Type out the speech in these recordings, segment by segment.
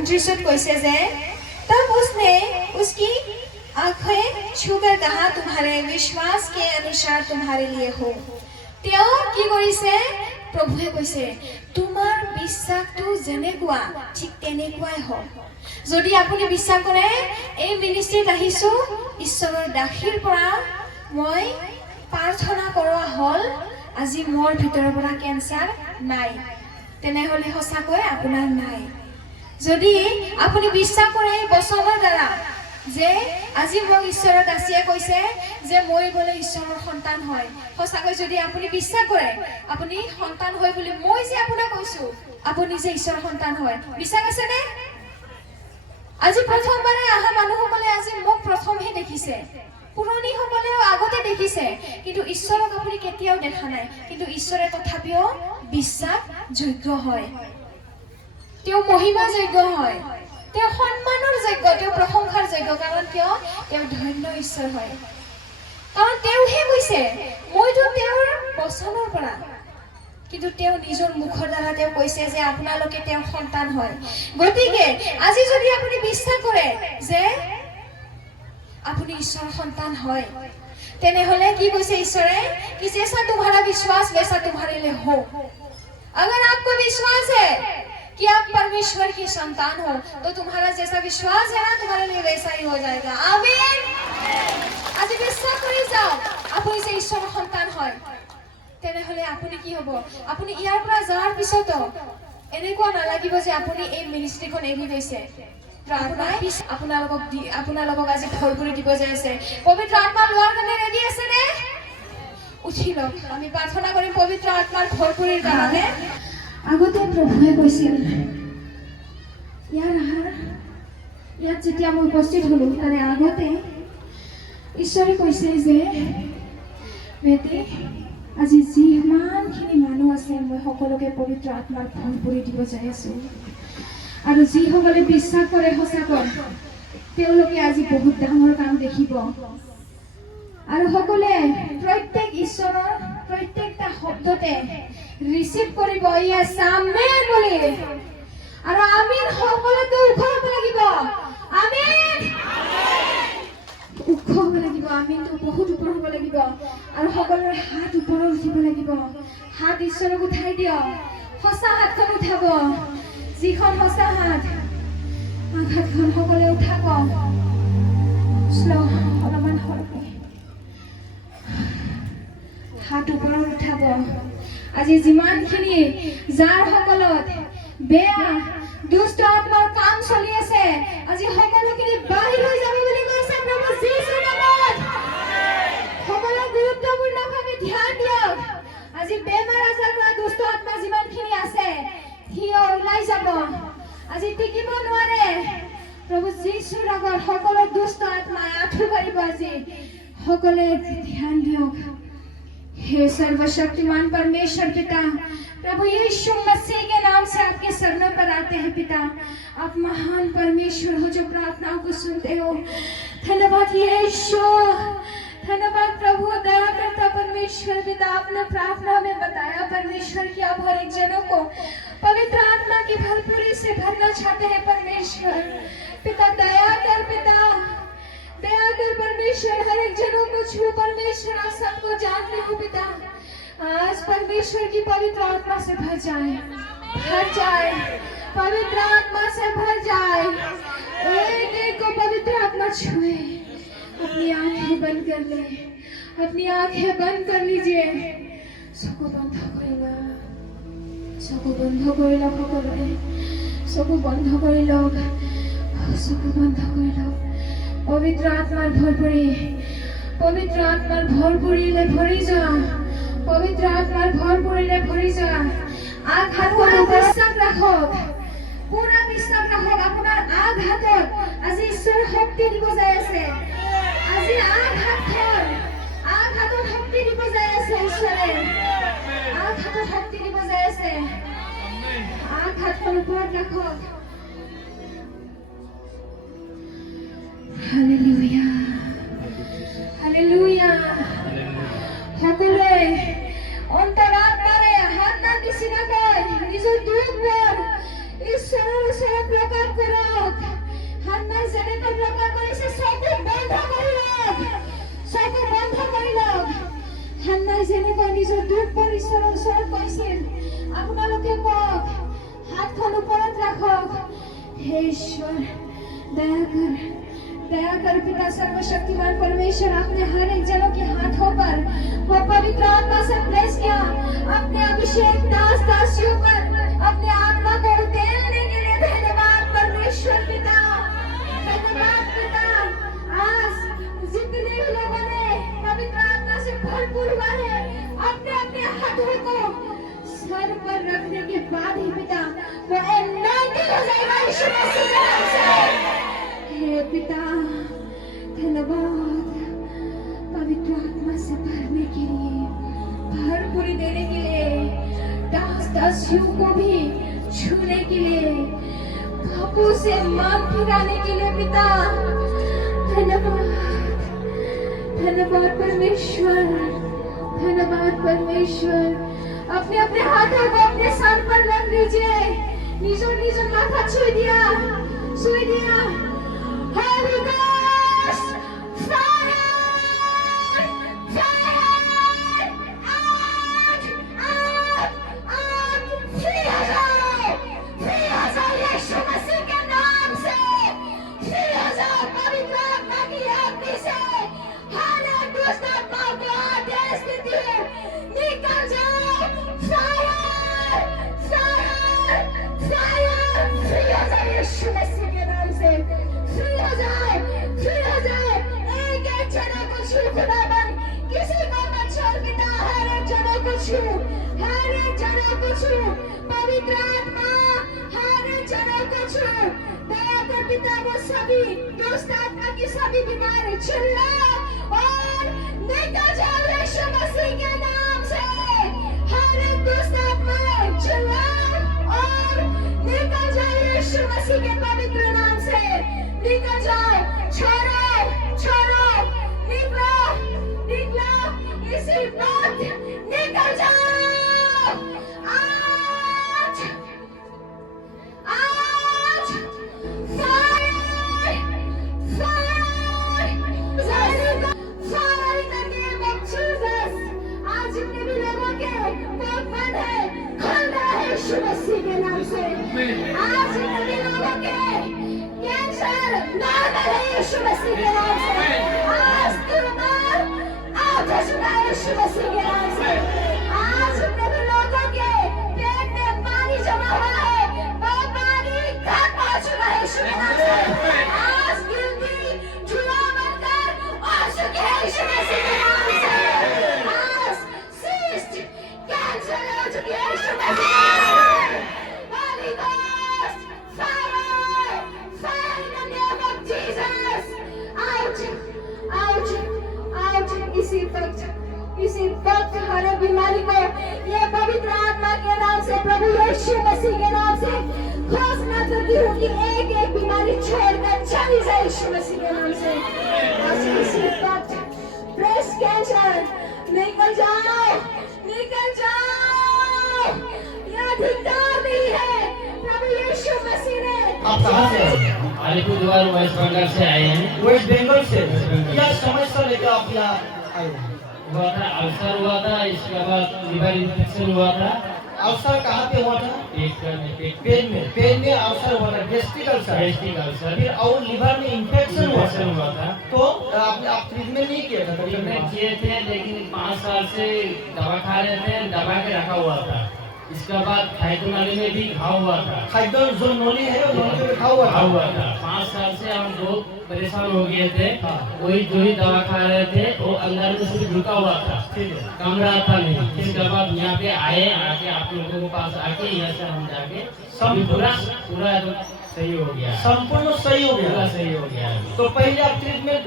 29 কৈছে যে तब उसने उसकी आंखें छूकर कहा तुम्हारे विश्वास के अनुसार तुम्हारे लिए हो তেওঁ কি কৰিছে প্ৰভুৱে কৈছে তোমাৰ বিশ্বাসটো যেনেকুৱা ঠিক তেনেকুৱাই হওক যদি আপুনি বিশ্বাস কৰে এই মিনিষ্ট্ৰীত আহিছো ঈশ্বৰৰ দাসীৰ পৰা মই প্ৰাৰ্থনা কৰা হল আজি মোৰ ভিতৰৰ পৰা কেন্সাৰ নাই তেনেহলে সঁচাকৈ আপোনাৰ নাই যদি আপুনি বিশ্বাস কৰে এই বচনৰ দ্বাৰা যে আজি মোক ঈশ্বৰৰ দাসীয়ে কৈছে যে মই বলে ঈশ্বৰৰ সন্তান হয় সঁচাকৈ যদি আপুনি বিশ্বাস কৰে আপুনি সন্তান হয় বুলি মই যে আপোনাক কৈছো আপুনি যে ঈশ্বৰৰ সন্তান হয় বিশ্বাস আছে নে আজি প্ৰথমবাৰে আহা মানুহসকলে আজি মোক প্ৰথমহে দেখিছে পুৰণি সকলেও আগতে দেখিছে কিন্তু ঈশ্বৰক আপুনি কেতিয়াও দেখা নাই কিন্তু ঈশ্বৰে তথাপিও বিশ্বাস যোগ্য হয় তেওঁ মহিমা যোগ্য হয় তেওঁ সন্মানৰ যোগ্য তেওঁ প্ৰশংসাৰ যোগ্য কাৰণ কিয় তেওঁ ধন্য ঈশ্বৰ হয় কাৰণ তেওঁহে কৈছে মইতো তেওঁৰ বচনৰ পৰা কিন্তু তেওঁ নিজৰ মুখৰ দ্বাৰা তেওঁ কৈছে যে আপোনালোকে তেওঁৰ সন্তান হয় গতিকে আজি যদি আপুনি বিশ্বাস কৰে যে আপুনি ঈশ্বৰৰ সন্তান হয় তেনেহলে কি কৈছে ঈশ্বৰে कि जैसा तुम्हारा विश्वास वैसा तुम्हारे लिए हो अगर आपको विश्वास है कि आप परमेश्वर की संतान हो तो तुम्हारा जैसा विश्वास है ना तुम्हारे लिए वैसा ही हो जाएगा आमीन आज বিশ্বাস কৰি যাও আপুনি যে ঈশ্বৰৰ সন্তান হয় তেনেহলে আপুনি কি হ'ব আপুনি ইয়াৰ পৰা যাৰ পিছত এনেকুৱা নালাগিব যে আপুনি এই মিনিষ্ট্ৰীখন এৰি গৈছে আপোনালোকক আজি ফল কৰি দিব যাই আছে পবিত্ৰ আত্মা লোৱাৰ কাৰণে ৰেডি আছে নে উঠি লওক আমি প্ৰাৰ্থনা কৰিম পবিত্ৰ আত্মাৰ ভৰপুৰীৰ কাৰণে আগতে প্ৰভুৱে কৈছিল ইয়াত যেতিয়া মই উপস্থিত হলো তাৰে আগতে ঈশ্বৰে কৈছে যে বেটি আজি যিমানখিনি মানুহ আছে মই সকলোকে পবিত্ৰ আত্মাৰ ভৰপুৰী দিব যাই আছো আৰু যিসকলে বিশ্বাস কৰে সঁচাকৈ তেওঁলোকে আজি বহুত ডাঙৰ কাম দেখিব আৰু সকলোৱে প্ৰত্যেক ঈশ্বৰৰ প্ৰত্যেকটা শব্দতে ৰিচিভ কৰিব ইয়েছ আমেন বুলি আৰু আমিন সকলোতে উখ হ'ব লাগিব আমেন উখ হ'ব লাগিব আমিনটো বহুত ওপৰ হ'ব লাগিব আৰু সকলোৰে হাত ওপৰত উঠিব লাগিব হাত ঈশ্বৰক উঠাই দিয়ক সঁচা হাতখন উঠাব যিখন সঁচা হাতখন সকলোৱে উঠাব অলপমান সৰকে হাত ওপৰত উঠাব আজি যিমানখিনি যাৰ সকলত বেয়া দুষ্ট আত্মাৰ কাম চলি আছে আজি সকলোখিনি বাহিৰ হৈ যাব বুলি কৈছে প্ৰভু যীশুৰ নামত সকলো গুৰুত্বপূৰ্ণভাৱে ধ্যান দিয়ক আজি বেমাৰ আজাৰ পৰা দুষ্ট আত্মা যিমানখিনি আছে সিও ওলাই যাব আজি টিকিব নোৱাৰে প্ৰভু যীশুৰ আগত সকলো দুষ্ট আত্মাই আঁঠু কাঢ়িব আজি সকলোৱে ধ্যান দিয়ক हे सर्वशक्तिमान परमेश्वर पिता प्रभु यीशु मसीह के नाम से आपके चरणों पर आते हैं पिता आप महान परमेश्वर हो जो प्रार्थनाओं को सुनते हो धन्यवाद यीशु धन्यवाद प्रभु दया करता परमेश्वर पिता आपने प्रार्थना में बताया परमेश्वर की आप हर एक जनों को पवित्र आत्मा की भरपूरी से भरना चाहते हैं परमेश्वर पिता दया कर परमेश्वर हर एक जनों को छू परमेश्वर आप सबको जानते हो पिता आज परमेश्वर की पवित्र आत्मा से भर जाए पवित्र आत्मा से भर जाए एक एक को पवित्र आत्मा छुए अपनी आंखें बंद कर ले अपनी आंखें बंद कर लीजिए सबको बंद कर लो सबको बंद कर लो सबको बंद कर लो सबको बंद कर लो पवित्र आत्मार भरपुरीले भरि जा पवित्र आत्मार भरपुरीले भरि जा आघातত বিশ্বাস ৰাখক পুৰা বিশ্বাস ৰাখক আপোনাৰ আঘাতত আজি ঈশ্বৰৰ শক্তি দিব যাই আছে আজি আঘাতত শক্তি দিব যাই আছে ঈশ্বৰে আঘাতত শক্তি দিব যাই আছে আঘাতখন ওপৰত ৰাখক হালেলুয়া হালেলুয়া সকলোৱে অন্তৰাত্মাৰে হাত নাকি চিনাকৈ নিজৰ দুখবোৰ ঈশ্বৰৰ ওচৰত প্ৰকাশ কৰক হান্নাই যেনেকৈ প্ৰকাশ কৰিছে চকু বন্ধ কৰি লওক চকু বন্ধ কৰি লওক হান্নাই যেনেকৈ নিজৰ দুখ ঈশ্বৰৰ ওচৰত কৈছিল আপোনালোকে কওক হাতখন ওপৰত ৰাখক हे ईश्वर दया कर पिता सर्वशक्तिमान परमेश्वर आपने हर एक जनों के हाथों पर वो पवित्र आत्मा से प्लेस किया अपने अभिषेक दास दासियों पर अपने आत्मा को उतेरने के लिए धन्यवाद परमेश्वर पिता धन्यवाद पिता आज जितने भी लोगों ने पवित्र आत्मा से भरपूर हुआ है अपने अपने हाथों को सर पर रखने के बाद ही पिता वो एनाइटिंग हो जाएगा यीशु मसीह के नाम से हे पिता धन्यवाद पवित्र आत्मा से भरने के लिए भरपूरी देने के लिए दास दासियों को भी छूने के लिए बापू से मांग फिराने के लिए पिता धन्यवाद परमेश्वर अपने अपने हाथों को अपने सर पर रख लीजिए निजर माथा छू दिया Holy Ghost fire out free हो जाओ यीशु मसीह के नाम से फ्री हो जाओ पवित्र आत्मा की आज्ञा से हर एक दुष्ट आत्मा को आदेश देती है निकल जाओ फायर फ्री हो जाओ यीशु मसीह के नाम से फ्री हो जाए एक जना को छू खुदाबंद किसी को मत छोड़ पिता हर एक जना को छू पवित्र आत्मा हर एक जना को छू दया कर पिता वो सभी दुष्ट आत्मा की सभी बीमारी चिल्लाओ और निकल जाओ यीशु मसीह के नाम से हर एक दुष्ट आत्मा चिल्लाओ और निकल जाओ यीशु मसीह के पवित्र नाम से निकल जाओ छोड़ो निकलो इसी बात निकल जाओ आज fire in the name of Jesus आज जितने भी लोगों के पेट बंद है खुल रहा है यीशु मसीह के नाम से आज जितने भी लोगों के कैंसर नॉर्मल है यीशु मसीह के नाम से आज ट्यूमर आउट हो चुका है यीशु मसीह के नाम से आज जितने भी लोगों के पेट में पानी जमा हुआ है वो पानी खत्म हो चुका है यीशु के नाम से आज गिल्टी जुआ बनकर आ चुके हैं यीशु मसीह के नाम से आज सिस्ट कैंसर हो चुकी है यीशु मसीह के नाम से Holy Ghost fire in the name of Jesus out इसी वक्त हर बीमारी को ये पवित्र आत्मा के नाम से प्रभु यीशु मसीह के नाम से घोषणा करती हूँ कि एक बीमारी छोड़कर चली जाए यीशु मसीह के नाम से इसी वक्त ब्रेस्ट कैंसर निकल जाओ यह अधिकार नहीं है प्रभु यीशु मसीह ने आप कहाँ से अलीपुरद्वार वेस्ट बंगाल से आए हैं वेस्ट बंगाल से क्या समस्या लेकर आप यहाँ आए अल्सर हुआ था इसके बाद लिवर इन्फेक्शन हुआ था अल्सर कहाँ पे हुआ था पेट में अल्सर हुआ था गैस्ट्रिक अल्सर फिर और लिवर में इन्फेक्शन हुआ था तो आप ट्रीटमेंट नहीं किया था ट्रीटमेंट किए थे लेकिन 5 साल से दवा खा रहे थे दबा के रखा हुआ था इसके बाद खाइदो नाली में भी घाव हुआ था खाइदो जो नली है वो नली में घाव हुआ था 5 साल से हम बहुत परेशान हो गए थे वही जो ही दवा खा रहे थे वो अंदर में सिर्फ रुका हुआ था कम रहा था नहीं इसके बाद यहाँ पे आके आप लोगों के पास आके यहाँ से हम जाके सब पूरा सही हो गया संपूर्ण सही हो गया सही हो गया तो पहले आप ट्रीटमेंट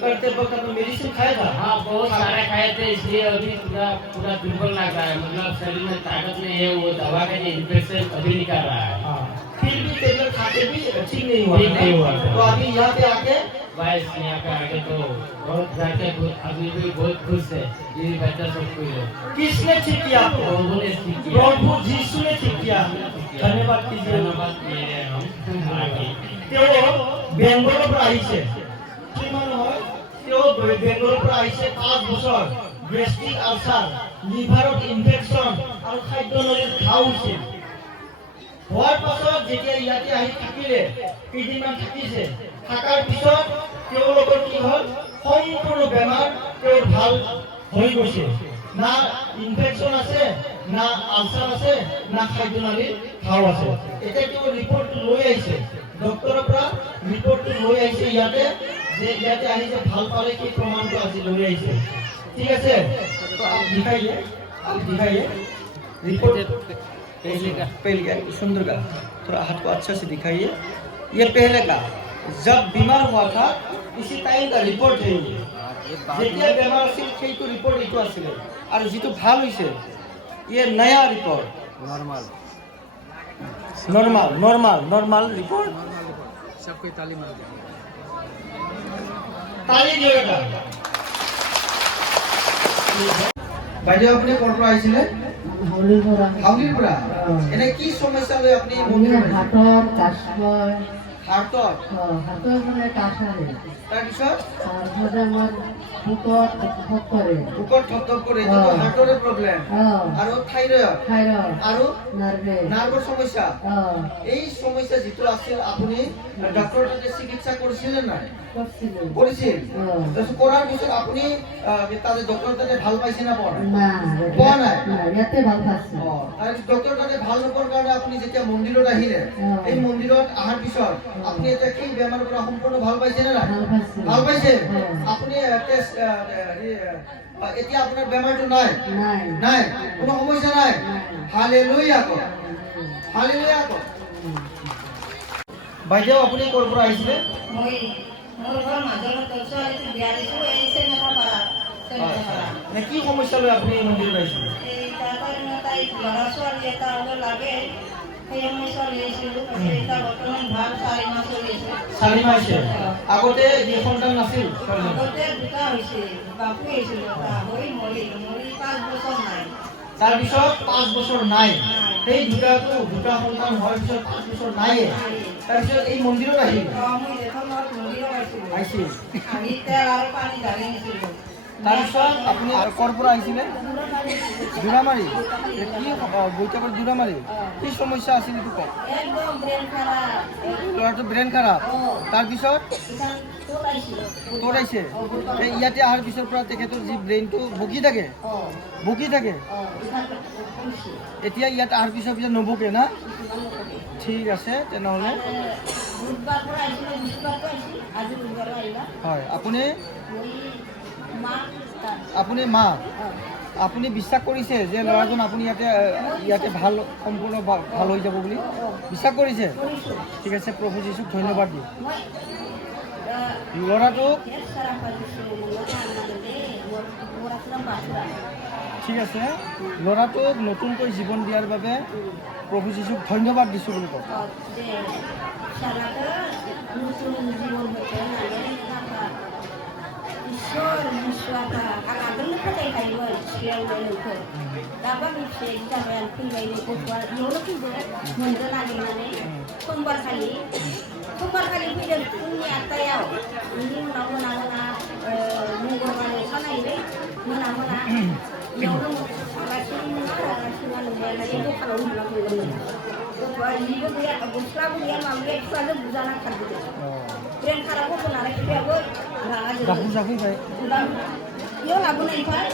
करते वक्त मेडिसिन खाया था हाँ बहुत सारे खाए थे इसलिए अभी पूरा दुर्बल लग रहा है मतलब शरीर में ताकत नहीं है वो दवा का इन्फेक्शन अभी निकल रहा है फिर भी टेबलेट खाते भी ठीक नहीं हुआ तो अभी यहाँ पे आके वाइस यहाँ पे आके तो बहुत जाके अभी भी बहुत खुश है ये बच्चा सब कोई है किसने ठीक किया आपको प्रभु ने ठीक किया प्रभु यीशु ने ठीक सुखिया धन्यवाद कीजिए धन्यवाद दे रहे हैं हम आगे तेओ बेंगलोर पर आइছে কিমান হয় তেও বেংগলোৰ পৰা আইছে 5 বছৰ গ্যাস্ট্ৰিক আলসাৰ লিভাৰত ইনফেকশন আৰু খাদ্যনলীৰ ঘাও হৈছে হোৱাৰ পাছত যেতিয়া ইয়াতে আহি থাকিলে কেইদিনমান থাকিছে থাকাৰ পিছত তেওঁলোকৰ কি হ'ল সম্পূৰ্ণ বেমাৰ তেওঁৰ ভাল হৈ গৈছে না ইনফেকশন আছে না আলসাৰ আছে না খাদ্যনলীৰ ঘাও আছে এতিয়া তেওঁ ৰিপৰ্ট লৈ আহিছে ডক্টৰৰ পৰা ৰিপৰ্ট লৈ আহিছে ইয়াতে যে ইয়াতে আহি যে ভাল পালে কি প্ৰমাণটো আজি লৈ আহিছে ঠিক আছে তো आप दिखाइए रिपोर्ट पहले का सुंदर का थोड़ा हाथ को अच्छा से दिखाइए ये पहले का जब बीमार हुआ था इसी टाइम का रिपोर्ट है ये যেতিয়া বেমাৰ আছিল সেইটো ৰিপৰ্ট ইটো আছিল আৰু যিটো ভাল হৈছে ये नया रिपोर्ट नॉर्मल रिपोर्ट सबको ताली मार दो ताली দিয়ক বাইদেউ আপুনি ক'ৰ পৰা আহিছিলে হাউলিৰ পৰা এনে কি সমস্যা লৈ আপুনি মন্দিৰ হাতৰ কাছৰ হাৰ্টৰ হাতৰ মানে কাছাৰে তাৰপিছত তাৰপিছতে মই বুকত বুকত থপথপ কৰে এইটো হাৰ্টৰে প্ৰব্লেম আৰু থাইৰয়েড আৰু নাৰ্ভৰ সমস্যা এই সমস্যা যিটো আছিল আপুনি ডক্টৰৰ তাতে চিকিৎসা কৰিছিল নাই কৰিছিল তাৰপিছত কৰাৰ পিছত আপুনি তাতে ডক্টৰৰ তাতে ভাল পাইছে না পোৱা নাই ইয়াতে ভাল পাইছে তাৰপিছত ডক্টৰৰ তাতে ভাল নোপোৱাৰ কাৰণে আপুনি যেতিয়া মন্দিৰত আহিলে এই মন্দিৰত অহাৰ পিছত আপুনি এতিয়া কি বেমাৰৰ পৰা সম্পূৰ্ণ ভাল পাইছে নে নাই ভাল পাইছে আপুনি এতিয়া আপোনাৰ বেমাৰটো নাই কোনো সমস্যা নাই হালেলুয়া বাইদেউ আপুনি ক'ৰ পৰা আহিছিলে নে কি সমস্যা লৈ আপুনি মন্দিৰত আহিছিলে চাৰি মাহ হৈছে আগতে যি সন্তান নাছিল তাৰপিছত 5 বছৰ নাই সেই দুটা সন্তান হোৱাৰ পিছত 5 বছৰ নাই তাৰপিছত এই মন্দিৰত আহিল তাৰপিছত আপুনি ক'ৰ পৰা আহিছিলে দুৰামাৰী কি বৈঠকৰ দুৰামাৰী কি সমস্যা আছিল এইটো কওক ল'ৰাটো ব্ৰেইন খাৰাপ তাৰপিছত তোৰাইছে ইয়াতে অহাৰ পিছৰ পৰা তেখেতৰ যি ব্ৰেইনটো বকি থাকে এতিয়া ইয়াত অহাৰ পিছত নবকে না ঠিক আছে তেনেহ'লে হয় আপুনি মা আপুনি বিশ্বাস কৰিছে যে ল'ৰাজন আপুনি ইয়াতে ভাল সম্পূৰ্ণ ভাল হৈ যাব বুলি বিশ্বাস কৰিছে ঠিক আছে প্ৰভু যীশুক ধন্যবাদ দিওঁ ল'ৰাটোক ঠিক আছে ল'ৰাটোক নতুনকৈ জীৱন দিয়াৰ বাবে প্ৰভু যীশুক ধন্যবাদ দিছোঁ বুলি কওঁ समबारखालि फैदों फुंनि 8टायाव बिनि उनाव मोना मंगलबार अखानायै मोना बेयाव दङ आलासि नुबाय दखानाव नुलांदोंमोन गथ'आ जिबो गैया गस्लाबो गैया माबो गैया फिसाजों बुजाना खारबोदों ट्रेन खाराव गथ'नालाय फिसायाबो रागा जाफैबाय बेयाव लाबोनायनिफ्राय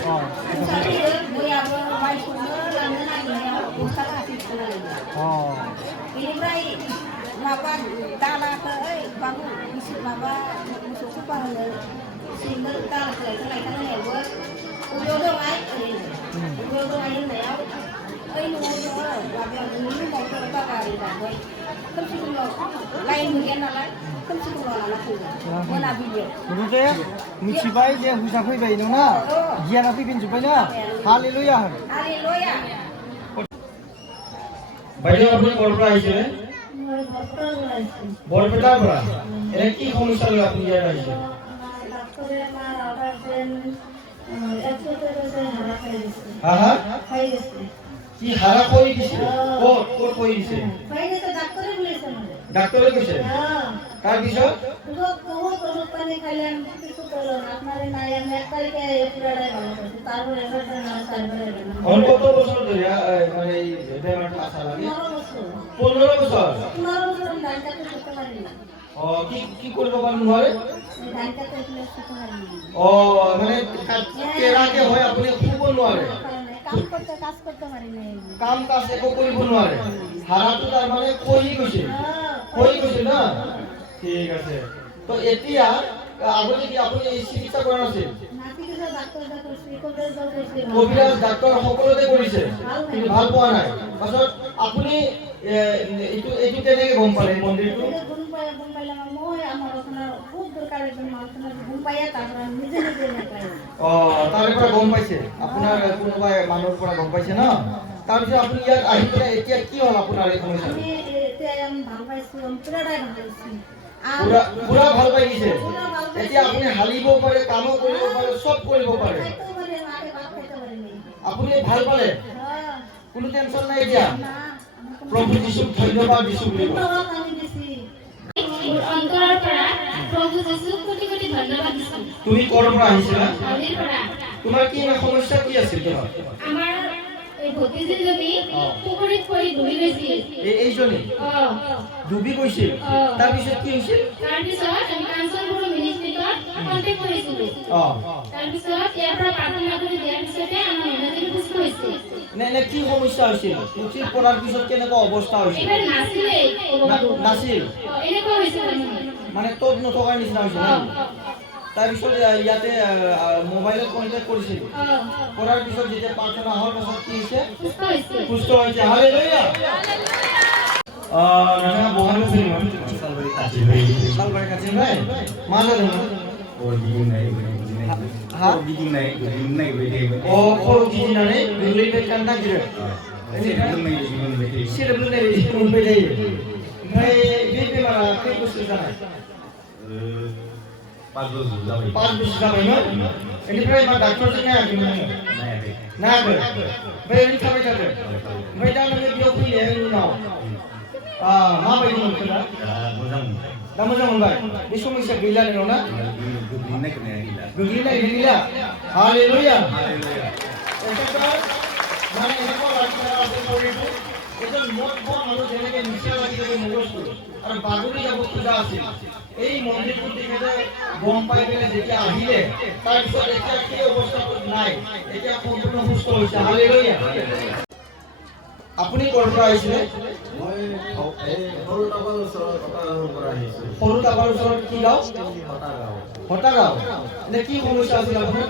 फिसा फैयो मैयाबो माइ सौनो लांनो नागिरनायाव गस्ला गासै थिखांनानै बेनिफ्राय माबा दालाखौ बाबु माबा मोसौखौ बाहोनो सिंगोल दालाखौ लायखां होनायावबो बबेयाव दं बबेयाव दं होननायाव ओइ न'आव दङ माबायाव नोंनि रुमाव बागारि जाबाय खोमसि खोमलाव लाइन गैया नालाय खोमसि खोमलाव लाना फैबाय मोनाबिलियाव मिथिबाय जे हुजा फैबाय नङा गियाना फैफिनजोब्बाय ना हालेलुया বাইদেউ আপুনি ক'ৰ পৰা আহিছিলে বৰপেটাৰ পৰা এনে কি সমস্যা লৈ আপুনি ইয়াত আহিছে কি হাৰা কৰি দিছে ক'ত ক'ত কৰি দিছে বাইৰে তো ডাক্তাৰে বলেছে মানে ডাক্তৰে কৈছে হ্যাঁ তাৰপিছত বহুত ওষুধ পানি খাইলেন কিছু করলো না আপনারে নাই আমি 1 তারিখে পুরাটাই ভালো করছি তারপরে এবার না তারপরে কত বছর ধরে মানে এই বেমাৰটো আছা লাগে 15 বছৰ 15 বছৰ 15 বছৰ আমি ডাক্তাৰকে কৰতে পাৰি না কি কি কৰিব পাৰো নোৱাৰে ডাক্তাৰকে এগুলো কৰতে পাৰি না মানে কেৰাকে হয় আপুনি শুব নোৱাৰে কাজ কৰতে পাৰি না কাম কাজ একো কৰিব নোৱাৰে হাৰাটো তাৰ মানে খহি গৈছে না ঠিক আছে তো এতিয়া আগতে কি আপুনি এই চিকিৎসা কৰা নাছিল নাতিকে ডাক্তাৰ দেখাইছি কবিৰাজ দেখাইছি কবিৰাজ ডাক্তৰ সকলোতে কৰিছে কিন্তু ভাল পোৱা নাই পাছত আপুনি এইটো কেনেকৈ গম পালে মন্দিৰটো গুণ পাইলাম মই আমাৰ ওখানে খুব দৰকাৰ একজন মানুষেৰ গুণ পাইয়া তাৰপৰ নিজে নিজে নেপাই তাৰে পৰা গম পাইছে আপোনাৰ কোনোবাই মানুহৰ পৰা গম পাইছে ন তাৰপিছত আপুনি ইয়াত আহি পেলাই এতিয়া কি হ'ল আপোনাৰ এই সমস্যা আমি এতিয়া আমি ভাল পাইছো আমি পুৰাটাই ভাল পাইছি পুৰা ভাল পাই গৈছে এতিয়া আপুনি হালিব পাৰে কাম কৰিব পাৰে চব কৰিব পাৰে খাইতেও পারি না আগে ভাত খাইতে পারি না আপুনি ভাল পালে হ্যাঁ কোনো টেনচন নাই এতিয়া না প্ৰভু যীশুক ধন্যবাদ দিছো বুলি কয়। ধন্যবাদ আমি দিছি মোৰ অন্তৰৰ পৰা প্ৰভু যীশুক কোটি কোটি ধন্যবাদ দিছো। তুমি ক'ৰ পৰা আহিছিলা হাউলিৰ পৰা তোমাৰ কি সমস্যা কি আছিল তোমাৰ আমাৰ এই ভতিজীজনী পুখুৰীত পৰি ডুবি গৈছিল। এইজনী ডুবি গৈছিল তাৰপিছত কি হৈছিল তাৰপিছত আমি কাঞ্চনপুৰ মিনিষ্ট্ৰীত কণ্টেক্ট কৰিছিলো। তাৰপিছত ইয়াৰ পৰা প্ৰাৰ্থনা কৰি দিয়াৰ পিছতে আমাৰ মহিলাজনী সুস্থ হৈছে। নে কি সমস্যা হৈছিল উঠিৰ পৰাৰ পিছত কেনেকুৱা অৱস্থা হৈছিল এইবাৰ নাছিলেই নাছিল এনেকুৱা হৈছিল মানে তত নথকাৰ নিচিনা হৈছিল তাৰপিছত ইয়াতে মোবাইলত কণ্টেক্ট কৰিছিল কৰাৰ পিছত যেতিয়া প্ৰাৰ্থনা হোৱাৰ পাছত কি হৈছে সুস্থ হৈছে। সুস্থ হৈছে হালেলুয়া নানা বহালো ফিল্ম সালবাড়ি কাছে ভাই মাজা দেন হ্যাঁ ও খোল দিনানে গুলি বে কান্না গিরে সিরে বুনে জীবন বে যাই ভাই বিপি মারা কই বসে জানা 5 বছর যাবে না এনিफ्राय मा ডাক্তারजों नायाखै नायाखै बै ओरैनो थाबाय थादों ओमफ्राय दा नोङो बेयाव फैनायनि उनाव माबायदि मोनखो दा मोजां मोनबाय बे समस्या गैला नोंनाव ना गोग्लैनाय गैला हालेलुया মানে এনেকুৱা লাগিছে আছে শৰীৰটো এজন মদ খোৱা মানুহ যেনেকৈ নিচা লাগি যাব মগজটো আৰু বাগৰি যাব খোজা আছিল এই মন্দিৰটোত তেখেতে গম পাই পেলাই যেতিয়া আহিলে তাৰপিছত এতিয়া সেই অৱস্থাটো নাই এতিয়া সম্পূৰ্ণ সুস্থ হৈছে হালেলুয়া আপুনি ক'ৰ পৰা আহিছিলে সৰু টাবাৰ ওচৰত কি গাঁও হতা গাঁও এনে কি সমস্যা আছিল আপোনাৰ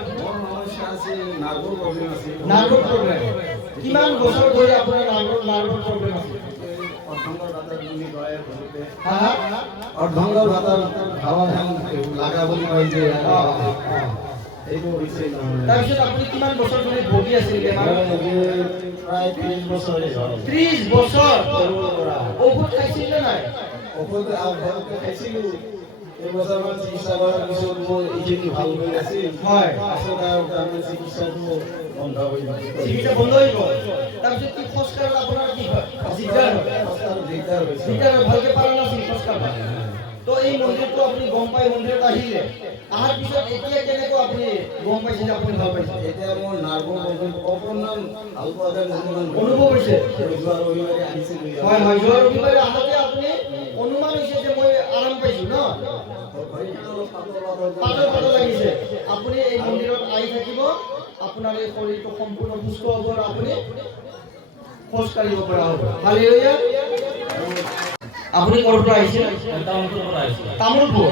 নাৰ্ভৰ প্ৰব্লেম কিমান বছৰ ধৰি আপোনাৰ নাৰ্ভৰ প্ৰব্লেম আছিল অৰ্ধংগৰ ভাতৰ হাৱা ধান লাগা বুলি কয় যে এইটো হৈছে তাৰপিছত আপুনি কিমান বছৰ ধৰি ভোগী আছিল প্ৰায় 30 বছৰে হ'ল 30 বছৰ ঔষধ খাইছিল নাই ঔষধ আগতে খাইছিলো এবছৰমান চিকিৎসা কৰাৰ পিছত মোৰ এইখিনি ভাল হৈ আছিল হয় পাছত আৰু তাৰমানে চিকিৎসাটো বন্ধ হৈ গ'ল চিকিৎসা বন্ধ হৈ গ'ল তাৰপিছত কি খোজ কাঢ়াত আপোনাৰ কি দিগদাৰ হৈছে দিগদাৰ ভালকে পাৰা নাছিল খোজ কাঢ়া তো এই মন্দিৰটো আপুনি গম পাই মন্দিৰত আহিলে আহাৰ পিছত এতিয়া কেনেকৈ আপুনি গম পাইছে যে আপুনি ভাল পাইছে এতিয়া মোৰ নাৰ্ভৰ প্ৰব্লেম অকণমান ভাল পোৱা যেন অনুভৱ হৈছে যোৱা ৰবিবাৰে আহিছিলোঁ হয় হয় যোৱা ৰবিবাৰে আহোঁতে আপুনি অনুমান হৈছে যে মই আৰাম পাইছোঁ ন পাতল পাতল লাগিছে আপুনি এই মন্দিৰত আহি থাকিব আপোনাৰ এই শৰীৰটো সম্পূৰ্ণ সুস্থ হ'ব আৰু আপুনি খোজ কাঢ়িব পৰা হ'ব হালেলুয়া আপুনি ক'ৰ পৰা আহিছিল তামোলপুৰ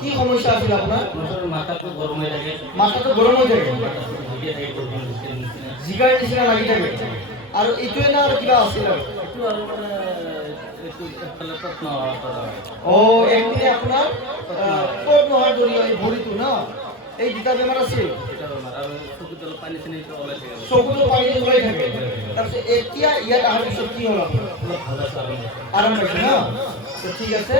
কি সমস্যা আছিল আপোনাৰ মাথাটো গৰম হৈ থাকে মাথাটো গৰম হৈ থাকে জিগাৰ নিচিনা লাগি থাকে আৰু এইটোৱে না আৰু কিবা আছিল আৰু এইটো আৰু মানে এইটো এফালে তত নহয় একদিনে আপোনাৰ ক'ত নোহোৱাৰ দৰি এই ভৰিটো ন এই দুটা বেমাৰ আছিল আৰু চকুত অলপ পানী চানী ওলাই থাকে চকুতো পানী ওলাই থাকে তাৰপিছত এতিয়া ইয়াত অহাৰ পিছত কি হ'ল আপোনাৰ অলপ ভাল আছে আৰাম পাইছে ন তো ঠিক আছে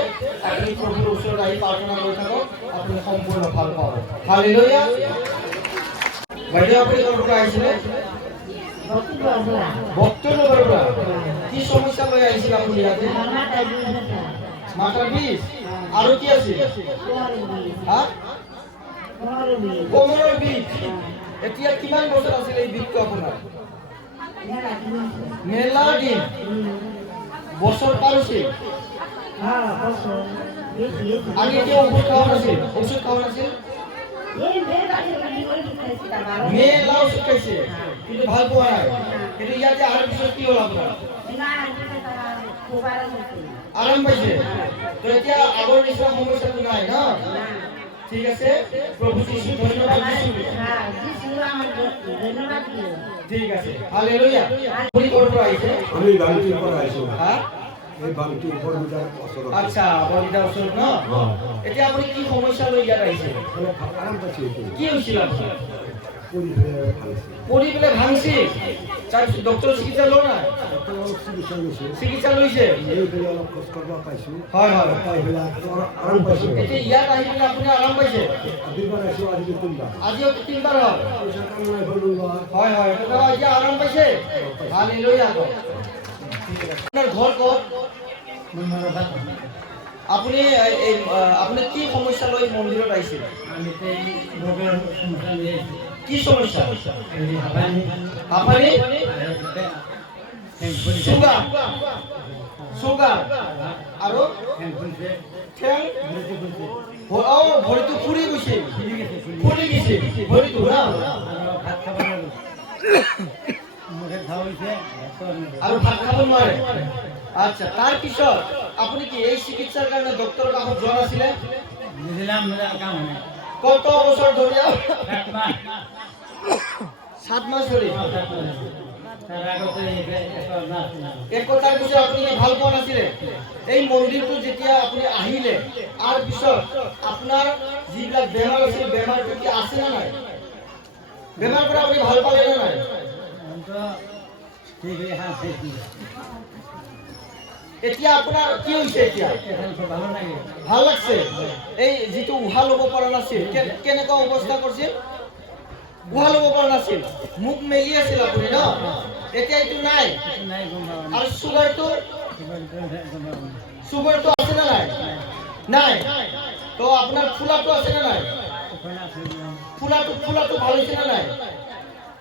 আপুনি প্ৰভুৰ ওচৰত আহি প্ৰাৰ্থনা কৰি থাকক আপুনি সম্পূৰ্ণ ভাল পাব হালেলুয়া বাইদেউ আপুনি ক'ৰ পৰা আহিছিলে ভক্তনগৰৰ পৰা কি সমস্যা লৈ আহিছিল আপুনি ইয়াতে? মাথাৰ বিষ আৰু কি আছিল? হা? কোমৰৰ বিষ। এতিয়া কিমান বছৰ আছিল এই বিষটো আপোনাৰ? মেলা দিন বছৰ পাৰ হৈছিল। আগে কি ঔষধ খাওয়া নাছিল? ঔষধ খাওয়া নাছিল? মেলা ঔষধ খাইছে কিন্তু ভাল পোৱা নাই। কিন্তু ইয়াতে অহাৰ পিছত কি হ'ল আপোনাৰ? আৰাম পাইছে। তো এতিয়া আগৰ নিচিনা সমস্যাটো নাই ন? ঠিক আছে, প্ৰভু যীশু ধন্যবাদ দিছো। ঠিক আছে, হালেলুয়া। আপুনি ক'ৰ পৰা আহিছে? আমি বাংটিৰ পৰা আহিছোঁ। হা? এই বাংটিৰ বৰবিদাৰ ওচৰত। আচ্ছা, বৰবিদাৰ ওচৰত ন? এতিয়া আপুনি কি সমস্যা লৈ ইয়াত আহিছে? আৰাম পাইছে এইটো। কি হৈছিল আপোনাৰ? কৰি পেলাই ভাল হৈছে। পৰি পেলাই ভাঙছিল। তাৰপিছত ডক্টৰৰ চিকিৎসা লোৱা নাই? ডক্টৰৰ অলপ চিকিৎসা লৈছে। চিকিৎসা লৈছে? এই পেলাই অলপ খোজ কাঢ়িব পাইছোঁ। হয় হয়। পাই পেলাই আৰাম পাইছোঁ। এতিয়া ইয়াত আহি পেলাই আপুনি আৰাম পাইছে? দুইবাৰ আহিছোঁ, আজি তিনিবাৰ। আজিও 3 বাৰ হ'ল। পইচা কাম নাই হ'ল লোৱা। হয় হয়, তো এতিয়া আৰাম পাইছে? হালেলুয়া। আপোনাৰ ঘৰ ক'ত? আপুনি আপুনি কি সমস্যা লৈ মন্দিৰত আহিছিল? কি সমস্যা? হাঁপানি? চুগাৰ? চুগাৰ আৰু ঠেং? ভৰিটো ফুৰি গৈছে। ফুৰি গৈছে ভৰিটো না? আৰু ভাত খাব নোৱাৰে। আচ্ছা, তাৰপিছত আপুনি কি এই চিকিৎসাৰ কাৰণে ডক্টৰৰ কাষত যোৱা নাছিলে? কত বছৰ ধৰি? 7 মাস ধৰি। একতাৰ পিছত আপুনি ভাল পোৱা নাছিলে? এই মন্দিৰটো যেতিয়া আপুনি আহিলে আৰু পিছত আপোনাৰ যিবিলাক বেমাৰ আছিল, বেমাৰটো কি আছে না নাই? বেমাৰ পৰা আপুনি ভাল পালে না নাই? এতিয়া আপোনাৰ কি হৈছে? এতিয়া ভাল লাগছে? এই যিটো উহা ল'ব পৰা নাছিল, কেনেকুৱা অৱস্থা কৰিছিল? উহা ল'ব পৰা নাছিল, মুখ মেলি আছিল আপুনি ন? এতিয়া এইটো নাই। আৰু চুগাৰটো? চুগাৰটো আছে না নাই? নাই। তো আপোনাৰ ফুলাটো আছে না নাই? ফুলাটো ভাল হৈছে না নাই?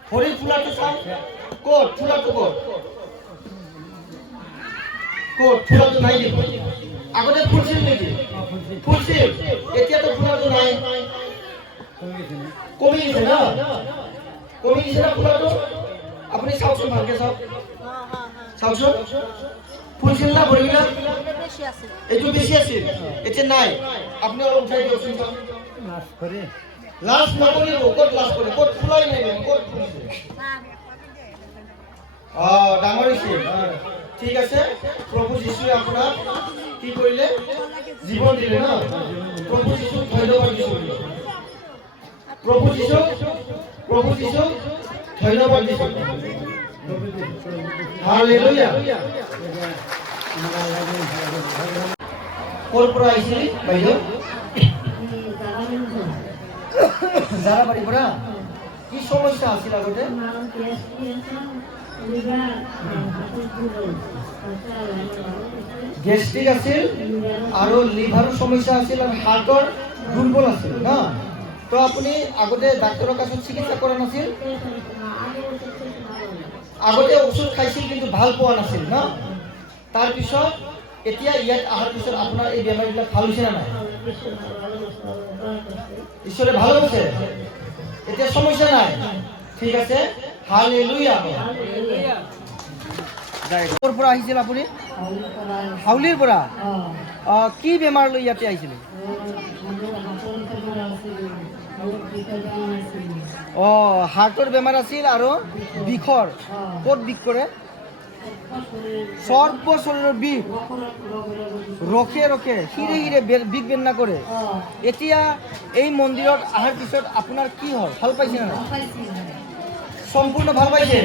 ভৰিৰ ফুলাটো চাম। ক'ত ফুলাটো? ক'ত ফুলাটো নাই দেখোন। আগতে ফুলছিল নেকি? ফুলছিল। এতিয়াতো ফুলাটো নাই, কমি গৈছে ন? কমি গৈছে না ফুলাটো? আপুনি চাওকচোন, ভালকে চাওক, চাওকচোন। ফুলছিল না ভৰিবিলাক? এইটো বেছি আছিল, এতিয়া নাই। আপুনি অলপ উঠাই দিয়কচোন। লাজ নকৰিব। ক'ত লাজ কৰে? ক'ত ফুলাই নাই? ক'ত ফুলিছে? ডাঙৰ হৈছে। ঠিক আছে, প্ৰভু যীশুৱে আপোনাক কি কৰিলে? জীৱন দিলে ন? প্ৰভু যীশুক ধন্যবাদ দিছোঁ। প্ৰভু যীশুক ধন্যবাদ দিছোঁ। হালেলুয়া। ক'ৰ পৰা আহিছিল বাইদেউ? জাৰাবাৰীৰ পৰা। কি সমস্যা আছিল আগতে? গেষ্ট্ৰিক আছিল আৰু লিভাৰৰ সমস্যা আছিল আৰু হাৰ্টৰ দুৰ্বল আছিল ন? তো আপুনি আগতে ডাক্তৰৰ কাছত চিকিৎসা কৰা নাছিল? আগতে ঔষধ খাইছিল কিন্তু ভাল পোৱা নাছিল ন? তাৰপিছত এতিয়া ইয়াত অহাৰ পিছত আপোনাৰ এই বেমাৰবিলাক ভাল হৈছে না নাই? ঈশ্বৰে ভাল হৈছে, এতিয়া সমস্যা নাই। ঠিক আছে, হালেলুয়া। ক'ৰ পৰা আহিছিল আপুনি? হাউলিৰ পৰা। কি বেমাৰ লৈ ইয়াতে আহিছিলে? হাৰ্টৰ বেমাৰ আছিল আৰু বিষৰ। ক'ত বিষ কৰে? সৰ্ব শৰীৰেৰ বিষ ৰখে ৰখে হিৰে হিৰে বিষ বেদনা কৰে। এতিয়া এই মন্দিৰত অহাৰ পিছত আপোনাৰ কি হ'ল? ভাল পাইছে না? সম্পূৰ্ণ ভাল পাইছে?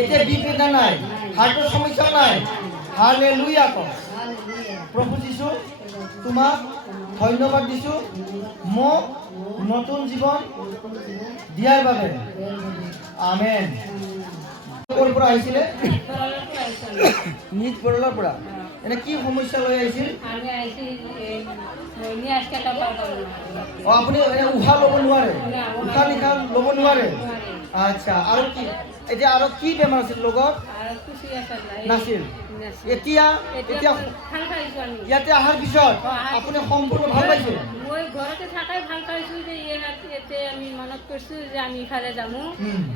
এতিয়া বিষ বেদনা নাই, হাৰ্টৰ সমস্যা নাই। হালেলুয়া। প্ৰভু যীশু তোমাক ধন্যবাদ দিছোঁ মোক নতুন জীৱন দিয়াৰ বাবে। আমেন। ক'ৰ পৰা আহিছিলে বৰলৰ পৰা আহিছিলোঁ। নিজ পৰিয়ালৰ পৰা এনে কি সমস্যা লৈ আহিছিল আমি আহিছোঁ নিয়াজ কেইটা পাব অ আপুনি এনে উশাহ ল'ব নোৱাৰে উশাহ নিশাহ ল'ব নোৱাৰে আচ্ছা আৰু কি এতিয়া আৰু কি বেমাৰ আছিল লগত আৰু খুচি আছে নাছিল এতিয়া এতিয়া ভাল পাইছোঁ আমি। ইয়াতে অহাৰ পিছত আপুনি সম্পূৰ্ণ ভাল পাইছে মই ঘৰতে থাকাই ভাল পাইছোঁ যে ইয়াতে আমি মনত কৰিছোঁ যে আমি ইফালে যামো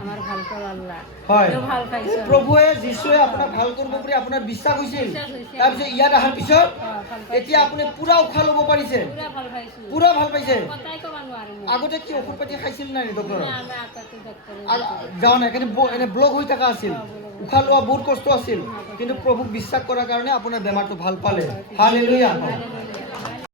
আমাৰ ভাল কৰাল্লা হয় ভাল পাইছোঁ। প্ৰভুৱে যীশুৱে আপোনাক ভাল কৰিব বুলি আপোনাৰ বিশ্বাস হৈছিল তাৰপিছত ইয়াত অহাৰ পিছত এতিয়া আপুনি পুৰা উশাহ ল'ব পাৰিছে পুৰা ভাল পাইছোঁ। পুৰা ভাল পাইছে কথাই ক'ব নোৱাৰোঁ মই। আগতে কি ঔষধ পাতি খাইছিল নাই ডক্টৰ আমি আগতে ডক্টৰ যাওঁ নাই কিন্তু এনে ব্লক হৈ থকা আছিল উশাহ লোৱা বহুত কষ্ট আছিল কিন্তু প্ৰভুক বিশ্বাস কৰাৰ কাৰণে আপোনাৰ বেমাৰটো ভাল পালে হালেলুয়া